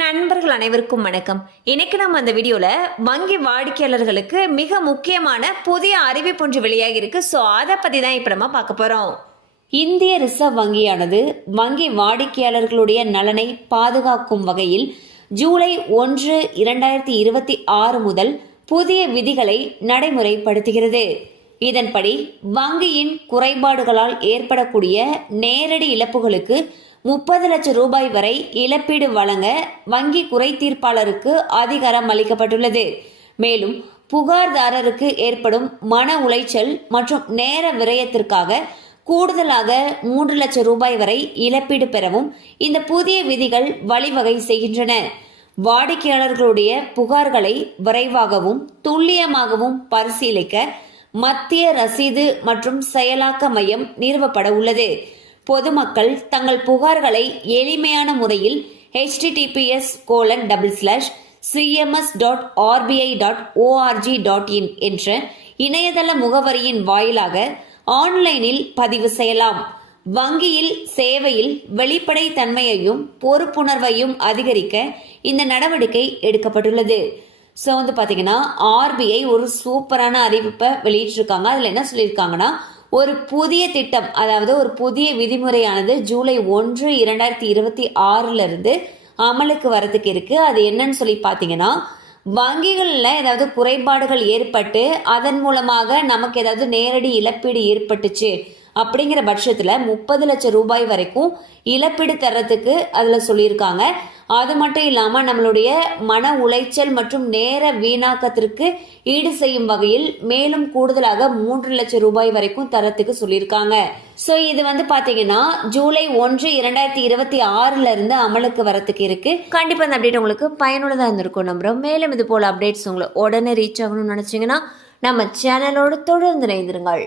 நண்பர்கள் அனைவருக்கும் வணக்கம். இன்னைக்கு நம்ம அந்த வீடியோல வங்கி வாடிக்கையாளர்களுக்கு மிக முக்கியமான புதிய அறிவிப்பு ஒன்று வெளியாகி இருக்கு. ஸோ அதை பத்தி தான் இப்ப நம்ம பார்க்க போறோம். இந்திய ரிசர்வ் வங்கியானது வங்கி வாடிக்கையாளர்களுடைய நலனை பாதுகாக்கும் வகையில் ஜூலை 1, 2026 முதல் புதிய விதிகளை நடைமுறைப்படுத்துகிறது. இதன்படி வங்கியின் குறைபாடுகளால் ஏற்படக்கூடிய நேரடி இழப்புகளுக்கு 30 லட்சம் ரூபாய் வரை இழப்பீடு வழங்க வங்கி குறை தீர்ப்பாளருக்கு அதிகாரம் அளிக்கப்பட்டுள்ளது. மேலும் புகார்தாரருக்கு ஏற்படும் மன உளைச்சல் மற்றும் நேர விரயத்திற்காக கூடுதலாக 3 லட்சம் ரூபாய் வரை இழப்பீடு பெறவும் இந்த புதிய விதிகள் வழிவகை செய்கின்றன. வாடிக்கையாளர்களுடைய புகார்களை விரைவாகவும் துல்லியமாகவும் பரிசீலிக்க மத்திய ரசீது மற்றும் செயலாக்க மையம் நிறுவப்பட உள்ளது. பொதுமக்கள் தங்கள் புகார்களை எளிமையான முறையில் https://cms.rbi.org.in என்ற இணையதள முகவரியின் வாயிலாக ஆன்லைனில் பதிவு செய்யலாம். வங்கியில் சேவையில் வெளிப்படை தன்மையையும் பொறுப்புணர்வையும் அதிகரிக்க இந்த நடவடிக்கை எடுக்கப்பட்டுள்ளது. ஸோ பார்த்தீங்கன்னா ஆர்பிஐ ஒரு சூப்பரான அறிவிப்பை வெளியிட்டிருக்காங்க. அதில் என்ன சொல்லியிருக்காங்கன்னா, ஒரு புதிய திட்டம், அதாவது ஒரு புதிய விதிமுறையானது ஜூலை 1, 2026 இருந்து அமலுக்கு வரதுக்கு இருக்கு. அது என்னன்னு சொல்லி பார்த்தீங்கன்னா, வங்கிகளில் ஏதாவது குறைபாடுகள் ஏற்பட்டு அதன் மூலமாக நமக்கு ஏதாவது நேரடி இழப்பீடு ஏற்பட்டுச்சு அப்படிங்கிற பட்சத்தில் 30 லட்சம் ரூபாய் வரைக்கும் இழப்பீடு தர்றதுக்கு அதில் சொல்லியிருக்காங்க. அது மட்டும் இல்லாமல் நம்மளுடைய மன உளைச்சல் மற்றும் நேர வீணாக்கத்திற்கு ஈடு செய்யும் வகையில் மேலும் கூடுதலாக 3 லட்சம் ரூபாய் வரைக்கும் தரத்துக்கு சொல்லியிருக்காங்க. ஸோ இது பார்த்தீங்கன்னா ஜூலை 1, 2026 இருந்து அமலுக்கு வரத்துக்கு இருக்கு. கண்டிப்பாக இந்த அப்டேட் உங்களுக்கு பயனுள்ளதாக இருந்திருக்கும் நம்புறோம். மேலும் இது போல அப்டேட்ஸ் உங்களை உடனே ரீச் ஆகணும்னு நினைச்சீங்கன்னா நம்ம சேனலோடு தொடர்ந்து இணைந்திருங்கள்.